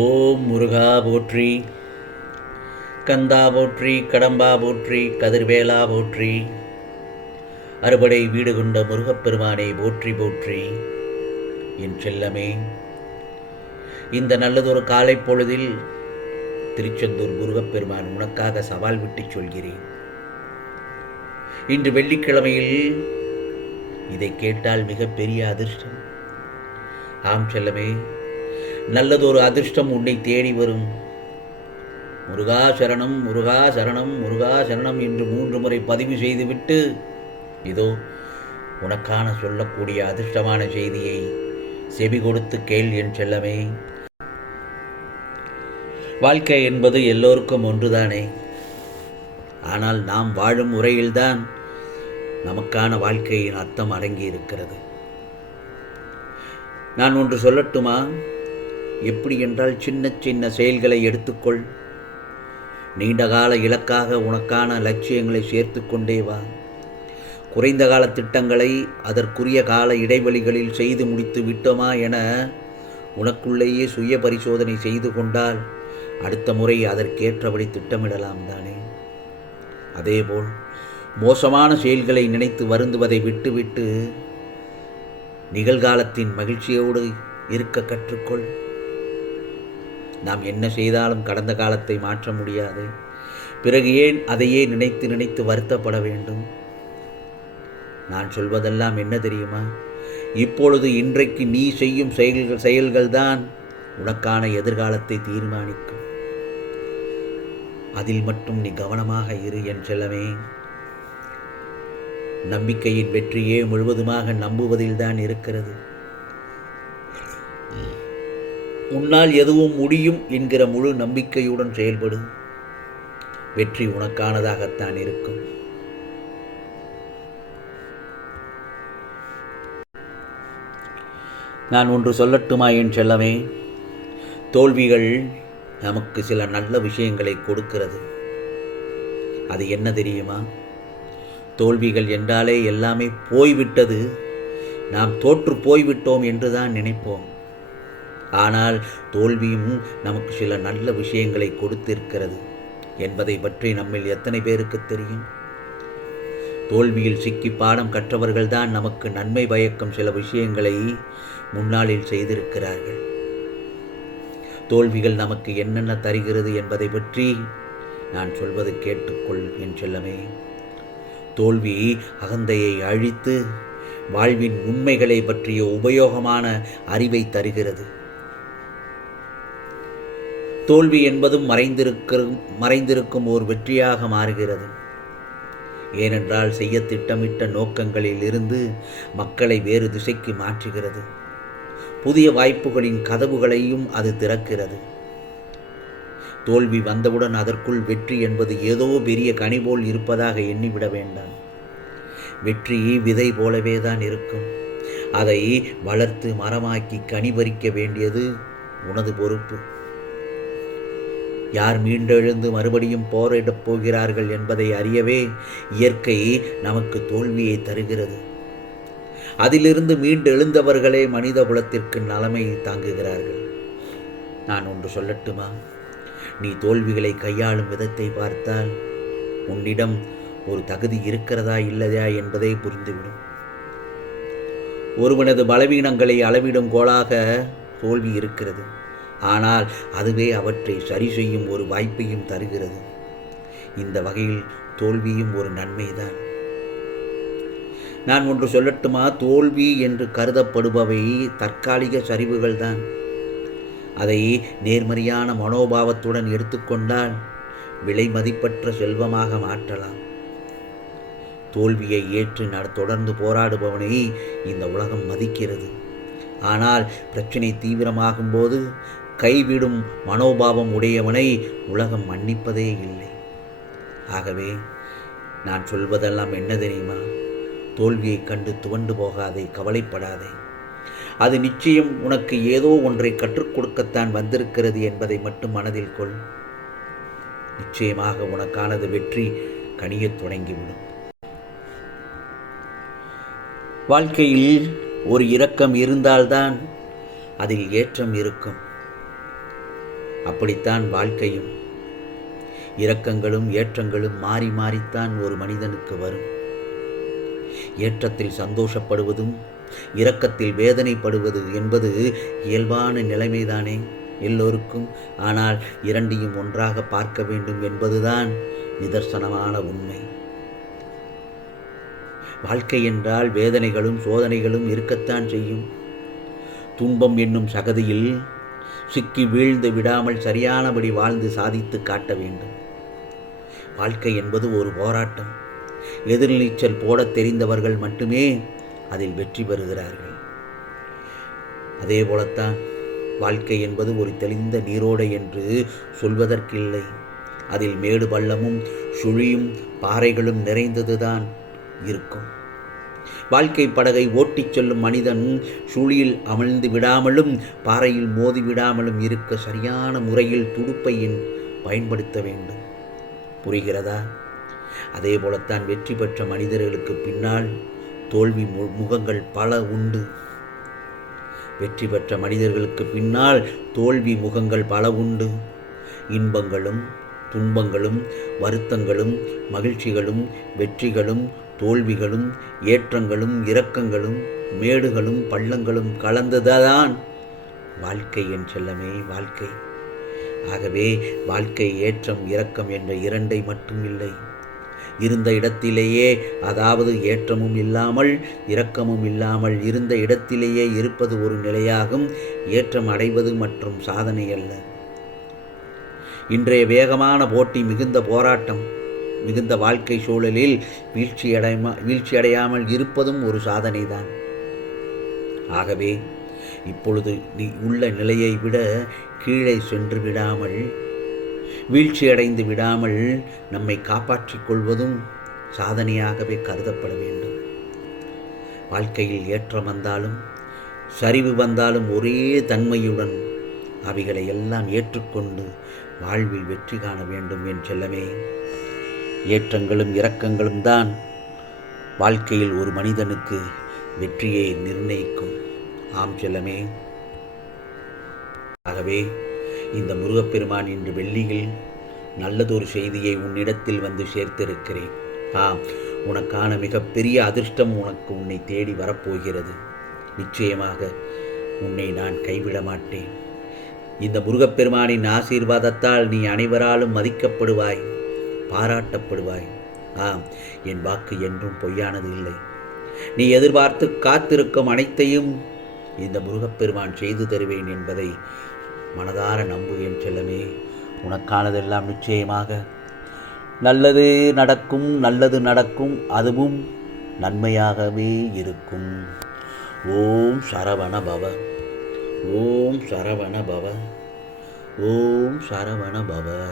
ஓம் முருகா போற்றி கந்தா போற்றி கடம்பா போற்றி கதிர்வேலா போற்றி அறுபடை வீடு கொண்ட முருகப்பெருமானை போற்றி போற்றி என் செல்லமே. இந்த நல்லதொரு காலை பொழுதில் திருச்செந்தூர் முருகப்பெருமான் உனக்காக சவால் விட்டுச் சொல்கிறேன். இன்று வெள்ளிக்கிழமையில் இதை கேட்டால் மிகப்பெரிய அதிர்ஷ்டம். ஆம் செல்லமே நல்லதொரு அதிர்ஷ்டம் உன்னை தேடி வரும். முருகா சரணம் முருகா சரணம் முருகா சரணம் என்று மூன்று முறை பதிவு செய்துவிட்டு இதோ உனக்கான சொல்லக்கூடிய அதிர்ஷ்டமான செய்தியை செவி கொடுத்து கேள் என் செல்லமே. வாழ்க்கை என்பது எல்லோருக்கும் ஒன்றுதானே. ஆனால் நாம் வாழும் முறையில்தான் நமக்கான வாழ்க்கையின் அர்த்தம் அடங்கி இருக்கிறது நான் ஒன்று சொல்லட்டுமா? எப்படி என்றால் சின்ன சின்ன செயல்களை எடுத்துக்கொள். நீண்ட கால இலக்காக உனக்கான லட்சியங்களை சேர்த்து கொண்டே வா. குறைந்த கால திட்டங்களை அதற்குரிய கால இடைவெளிகளில் செய்து முடித்து விட்டோமா என உனக்குள்ளேயே சுய பரிசோதனை செய்து கொண்டால் அடுத்த முறை அதற்கேற்றபடி திட்டமிடலாம் தானே. அதேபோல் மோசமான செயல்களை நினைத்து வருந்துவதை விட்டுவிட்டு நிகழ்காலத்தின் மகிழ்ச்சியோடு இருக்க கற்றுக்கொள். நாம் என்ன செய்தாலும் கடந்த காலத்தை மாற்ற முடியாது. பிறகு ஏன் அதையே நினைத்து நினைத்து வருத்தப்பட வேண்டும்? நான் சொல்வதெல்லாம் என்ன தெரியுமா? இப்பொழுது இன்றைக்கு நீ செய்யும் செயல்கள் செயல்கள்தான் உனக்கான எதிர்காலத்தை தீர்மானிக்கும். அதில் மட்டும் நீ கவனமாக இரு என் செல்லமே. நம்பிக்கையின் வெற்றியே முழுவதுமாக நம்புவதில்தான் இருக்கிறது. உன்னால் எதுவும் முடியும் என்கிற முழு நம்பிக்கையுடன் செயல்படு. வெற்றி உனக்கானதாகத்தான் இருக்கும். நான் ஒன்று சொல்லட்டுமா என் செல்லமே? தோல்விகள் நமக்கு சில நல்ல விஷயங்களை கொடுக்கிறது. அது என்ன தெரியுமா? தோல்விகள் என்றாலே எல்லாமே போய்விட்டது. நாம் தோற்று போய்விட்டோம் என்று தான் நினைப்போம். ஆனால் தோல்வியும் நமக்கு சில நல்ல விஷயங்களை கொடுத்திருக்கிறது என்பதை பற்றி நம்மில் எத்தனை பேருக்கு தெரியும்? தோல்வியில் சிக்கி பாடம் கற்றவர்கள்தான் நமக்கு நன்மை பயக்கும் சில விஷயங்களை முன்னாளில் செய்திருக்கிறார்கள். தோல்விகள் நமக்கு என்னென்ன தருகிறது என்பதை பற்றி நான் சொல்வது கேட்டுக்கொள் என் செல்லமே. தோல்வி அகந்தையை அழித்து வாழ்வின் உண்மைகளை பற்றிய உபயோகமான அறிவை தருகிறது. தோல்வி என்பதும் மறைந்திருக்கிற மறைந்திருக்கும் ஓர் வெற்றியாக மாறுகிறது. ஏனென்றால் செய்ய திட்டமிட்ட நோக்கங்களில் இருந்து மக்களை வேறு திசைக்கு மாற்றுகிறது. புதிய வாய்ப்புகளின் கதவுகளையும் அது திறக்கிறது. தோல்வி வந்தவுடன் அதற்குள் வெற்றி என்பது ஏதோ பெரிய கனி போல் இருப்பதாக எண்ணிவிட வேண்டாம். வெற்றி விதை போலவே தான் இருக்கும். அதை வளர்த்து மரமாக்கி கனி பறிக்க வேண்டியது உனது பொறுப்பு. யார் மீண்டெழுந்து மறுபடியும் போரிடப் போகிறார்கள் என்பதை அறியவே இயற்கை நமக்கு தோல்வியை தருகிறது. அதிலிருந்து மீண்டெழுந்தவர்களே மனித குலத்திற்கு நலமை தாங்குகிறார்கள். நான் ஒன்று சொல்லட்டுமா? நீ தோல்விகளை கையாளும் விதத்தை பார்த்தால் உன்னிடம் ஒரு தகுதி இருக்கிறதா இல்லையா என்பதை புரிந்துவிடும். ஒருவனது பலவீனங்களை அளவிடும் கோளாக தோல்வி இருக்கிறது. ஆனால் அதுவே அவற்றை சரி செய்யும் ஒரு வாய்ப்பையும் தருகிறது. இந்த வகையில் தோல்வியும் ஒரு நன்மைதான். நான் ஒன்று சொல்லட்டுமா? தோல்வி என்று கருதப்படுபவை தற்காலிக சரிவுகள் தான் அதை நேர்மறையான மனோபாவத்துடன் எடுத்துக்கொண்டால் விலை மதிப்பற்ற செல்வமாக மாற்றலாம். தோல்வியை ஏற்று நட தொடர்ந்து போராடுபவனை இந்த உலகம் மதிக்கிறது. ஆனால் பிரச்சனை தீவிரமாகும் போது கைவிடும் மனோபாவம் உடையவனை உலகம் மன்னிப்பதே இல்லை. ஆகவே நான் சொல்வதெல்லாம் என்ன தெரியுமா? தோல்வியை கண்டு துவண்டு போகாதே கவலைப்படாதே. அது நிச்சயம் உனக்கு ஏதோ ஒன்றை கற்றுக் கொடுக்கத்தான் வந்திருக்கிறது என்பதை மட்டும் மனதில் கொள். நிச்சயமாக உனக்கானது வெற்றி கனியத் தொடங்கிவிடும். வாழ்க்கையில் ஒரு இரக்கம் இருந்தால்தான் அதில் ஏற்றம் இருக்கும். அப்படித்தான் வாழ்க்கையும். இரக்கங்களும் ஏற்றங்களும் மாறி மாறித்தான் ஒரு மனிதனுக்கு வரும். ஏற்றத்தில் சந்தோஷப்படுவதும் இரக்கத்தில் வேதனைப்படுவது என்பது இயல்பான நிலைமைதானே எல்லோருக்கும். ஆனால் இரண்டையும் ஒன்றாக பார்க்க வேண்டும் என்பதுதான் நிதர்சனமான உண்மை. வாழ்க்கை என்றால் வேதனைகளும் சோதனைகளும் இருக்கத்தான் செய்யும். துன்பம் என்னும் சகதியில் சிக்கி வீழ்ந்து விடாமல் சரியானபடி வாழ்ந்து சாதித்து காட்ட வேண்டும். வாழ்க்கை என்பது ஒரு போராட்டம். எதிர்நீச்சல் போடத் தெரிந்தவர்கள் மட்டுமே அதில் வெற்றி பெறுகிறார்கள். அதே போலத்தான் வாழ்க்கை என்பது ஒரு தெளிந்த நீரோடை என்று சொல்வதற்கில்லை. அதில் மேடு பள்ளமும் சுழியும் பாறைகளும் நிறைந்ததுதான் இருக்கும். வாழ்க்கை படகை ஓட்டிச் செல்லும் மனிதன் சுழியில் அமிழ்ந்து விடாமலும் பாறையில் மோதி விடாமலும் இருக்க சரியான முறையில் துடுப்பையின் பயன்படுத்த வேண்டும். புரிகிறதா? அதே போலத்தான் வெற்றி பெற்ற மனிதர்களுக்கு பின்னால் தோல்வி மு- முகங்கள் பல உண்டு. வெற்றி பெற்ற மனிதர்களுக்கு பின்னால் தோல்வி முகங்கள் பல உண்டு. இன்பங்களும் துன்பங்களும் வருத்தங்களும் மகிழ்ச்சிகளும் வெற்றிகளும் தோல்விகளும் ஏற்றங்களும் இரக்கங்களும் மேடுகளும் பள்ளங்களும் கலந்ததுதான் வாழ்க்கை என் செல்லமே வாழ்க்கை. ஆகவே வாழ்க்கை ஏற்றம் இரக்கம் என்ற இரண்டை மட்டும் இல்லை. இருந்த இடத்திலேயே அதாவது ஏற்றமும் இல்லாமல் இரக்கமும் இல்லாமல் இருந்த இடத்திலேயே இருப்பது ஒரு நிலையாகும். ஏற்றம் அடைவது மற்றும் சாதனை அல்ல. இன்றைய வேகமான போட்டி மிகுந்த போராட்டம். மிகுந்த வாழ்க்கை சூழலில் வீழ்ச்சியடைமா வீழ்ச்சியடையாமல் இருப்பதும் ஒரு சாதனைதான். ஆகவே இப்பொழுது நீ உள்ள நிலையை விட கீழே சென்று விடாமல் வீழ்ச்சியடைந்து விடாமல் நம்மை காப்பாற்றிக் கொள்வதும் சாதனையாகவே கருதப்பட வேண்டும். வாழ்க்கையில் ஏற்றம் வந்தாலும் சரிவு வந்தாலும் ஒரே தன்மையுடன் அவைகளை எல்லாம் ஏற்றுக்கொண்டு வாழ்வில் வெற்றி காண வேண்டும் என் செல்லமே. ஏற்றங்களும் இரக்கங்களும் தான். வாழ்க்கையில் ஒரு மனிதனுக்கு வெற்றியை நிர்ணயிக்கும். ஆம் செல்லமே. ஆகவே இந்த முருகப்பெருமான் இன்று வெள்ளியில் நல்லதொரு செய்தியை உன்னிடத்தில் வந்து சேர்த்திருக்கிறேன். ஆம் உனக்கான மிகப்பெரிய அதிர்ஷ்டம் உனக்கு உன்னை தேடி வரப்போகிறது. நிச்சயமாக உன்னை நான் கைவிட மாட்டேன். இந்த முருகப்பெருமானின் ஆசீர்வாதத்தால் நீ அனைவராலும் மதிக்கப்படுவாய். பாராட்டப்படுவாய். ஆம் என் வாக்கு என்றும் பொய்யானது இல்லை. நீ எதிர்பார்த்து காத்திருக்கும் அனைத்தையும் இந்த முருகப்பெருமான் செய்து தருவேன் என்பதை மனதார நம்பு என் செல்லமே. உனக்கானதெல்லாம் நிச்சயமாக. நல்லது நடக்கும் நல்லது நடக்கும் அதுவும் நன்மையாகவே இருக்கும். ஓம் சரவண பவ. ஓம் சரவண பவ. ஓம் சரவண பவ.